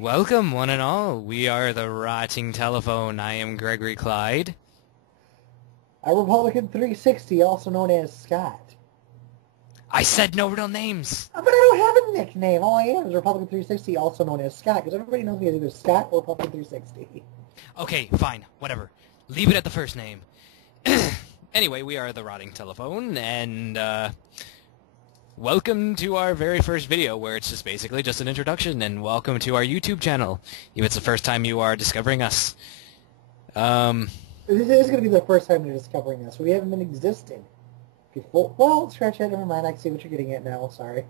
Welcome, one and all. We are the Rotting Telephone. I am Gregory Clyde. A Republican 360, also known as Scott. I said no real names. But I don't have a nickname. All I am is Republican 360, also known as Scott, because everybody knows me as either Scott or Republican 360. Okay, fine, whatever. Leave it at the first name. Anyway, we are the Rotting Telephone, and welcome to our very first video, where it's just basically just an introduction, and welcome to our YouTube channel, if it's the first time you are discovering us. This is going to be the first time they're discovering us. We haven't been existing before. Well, scratch that. Never mind. I can see what you're getting at now. Sorry.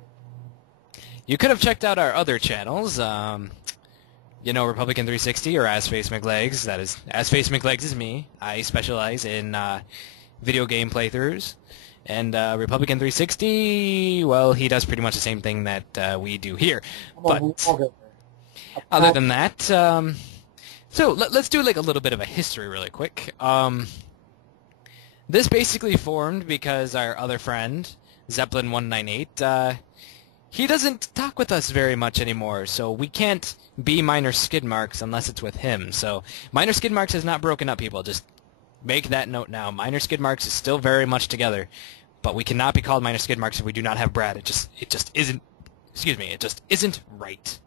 You could have checked out our other channels, Republican 360 or Assface McLegs. That is, Assface McLegs is me. I specialize in video game playthroughs. And Republican 360, well, he does pretty much the same thing that we do here. But other than that, so let's do like a little bit of a history really quick. This basically formed because our other friend, Zeppelin198, he doesn't talk with us very much anymore, so we can't be Minor Skid Marks unless it's with him. So Minor Skid Marks has not broken up, people. Just make that note now. Minor Skid Marks is still very much together, but we cannot be called Minor Skid Marks if we do not have Brad. It just isn't. Excuse me. It just isn't right.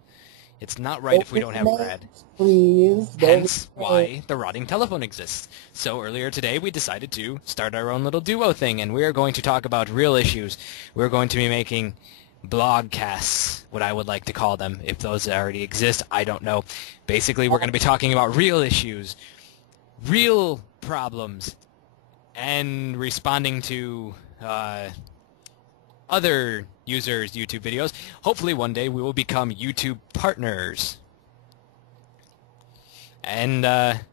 It's not right if we don't have Brad. Please. Hence why the Rotting Telephone exists. So earlier today we decided to start our own little duo thing, and we are going to talk about real issues. We're going to be making blogcasts, what I would like to call them. If those already exist, I don't know. Basically, we're going to be talking about real issues, real problems, and responding to other users' YouTube videos. Hopefully one day we will become YouTube partners. And that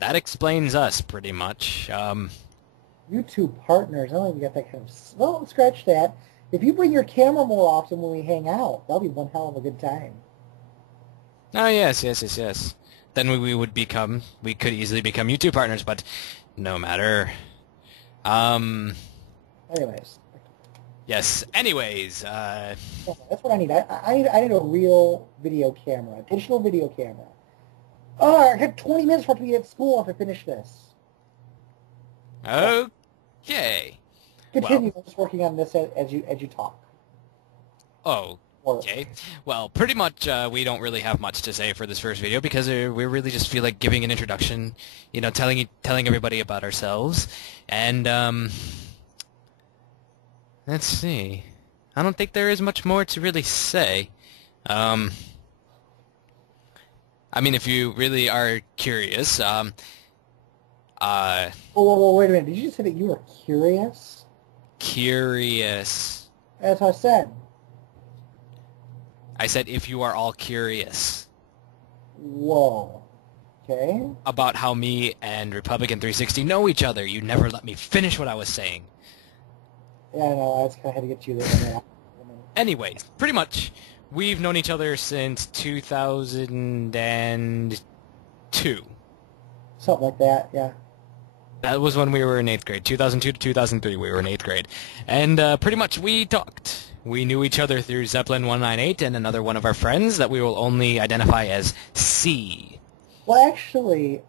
explains us pretty much. YouTube partners. I don't think we got that kind of... Well, scratch that. If you bring your camera more often when we hang out, that'll be one hell of a good time. Oh, yes. Then we could easily become YouTube partners, but no matter. Anyways. Yes, anyways. That's what I need. I need a real video camera, a digital video camera. Oh, I got 20 minutes for it to be at school if I finish this. Okay. Continue. I'm just working on this as you talk. Okay. Well, pretty much we don't really have much to say for this first video because we really just feel like giving an introduction, telling everybody about ourselves, and let's see. I don't think there is much more to really say. I mean, if you really are curious, wait a minute. Did you say that you were curious? Curious. That's what I said. I said if you are all curious. Whoa. Okay. About how me and Republican 360 know each other. You never let me finish what I was saying. Yeah, I know. I just kind of had to get you there. Anyways, pretty much, we've known each other since 2002. Something like that, yeah. That was when we were in 8th grade. 2002 to 2003, we were in 8th grade. And pretty much we talked. We knew each other through Zeppelin198 and another one of our friends that we will only identify as C. Well, actually,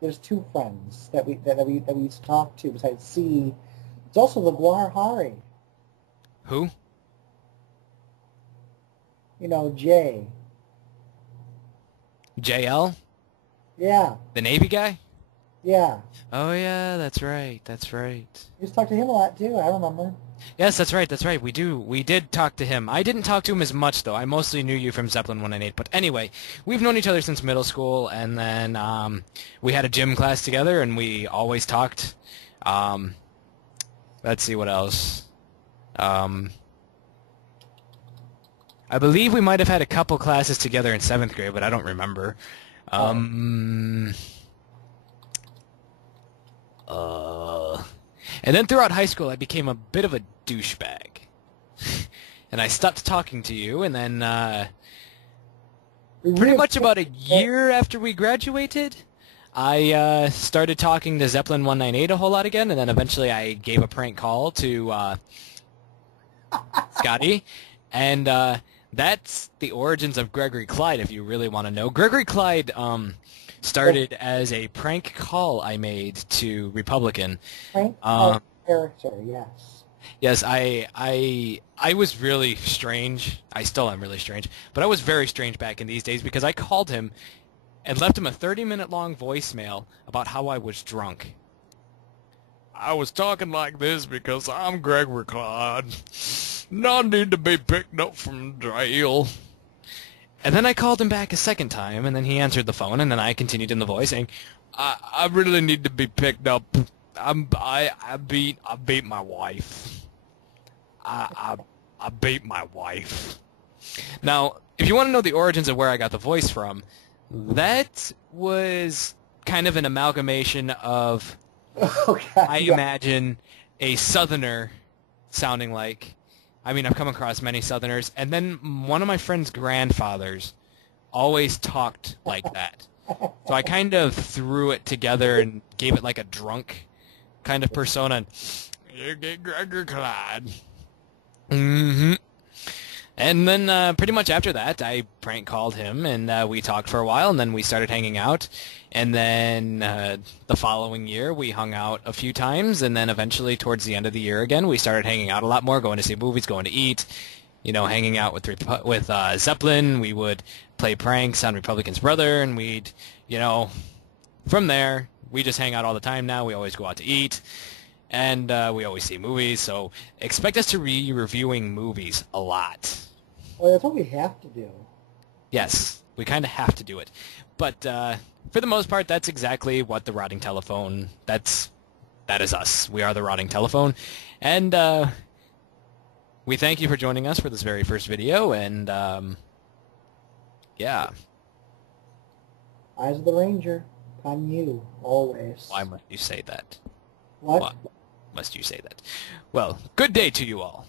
there's two friends that we used to talk to besides C. It's also the Guar Hari. Who? Jay. JL? Yeah. The Navy guy? Yeah. Oh yeah, that's right. You used to talk to him a lot too, I remember. Yes, that's right. We did talk to him. I didn't talk to him as much, though. I mostly knew you from Zeppelin198. But anyway, we've known each other since middle school, and then we had a gym class together, and we always talked. Let's see what else. I believe we might have had a couple classes together in 7th grade, but I don't remember. And then throughout high school, I became a bit of a douchebag. And I stopped talking to you, and then pretty much about a year after we graduated, I started talking to Zeppelin198 a whole lot again, and then eventually I gave a prank call to Scotty, and That's the origins of Gregory Clyde, if you really want to know. Gregory Clyde started as a prank call I made to Republican. Frank Um, character, yes. yes, I was really strange. I still am really strange, but I was very strange back in these days because I called him and left him a 30-minute long voicemail about how I was drunk. I was talking like this because I'm Gregory Clyde. I need to be picked up from jail. And then I called him back a second time, and then he answered the phone, and then I continued in the voice saying, I really need to be picked up. I beat my wife. I beat my wife. Now, if you want to know the origins of where I got the voice from, that was kind of an amalgamation of Oh, God, I yeah. imagine a Southerner sounding like. I mean, I've come across many Southerners, and then one of my friend's grandfathers always talked like that. So I kind of threw it together and gave it like a drunk kind of persona. And, you get Gregory Clyde. Mm-hmm. And then pretty much after that, I prank called him, and we talked for a while, and then we started hanging out. And then the following year, we hung out a few times, and then eventually towards the end of the year again, we started hanging out a lot more, going to see movies, going to eat, hanging out with Zeppelin. We would play pranks on Republican's brother, and we'd, from there, we just hang out all the time now. We always go out to eat. And we always see movies, so expect us to be reviewing movies a lot. Well, that's what we have to do. Yes, we kind of have to do it. But for the most part, that's exactly what the Rotting Telephone, that is us. We are the Rotting Telephone. And we thank you for joining us for this very first video, and yeah. Eyes of the Ranger, on you, always. Why must you say that? What? Why must you say that? Well, good day to you all.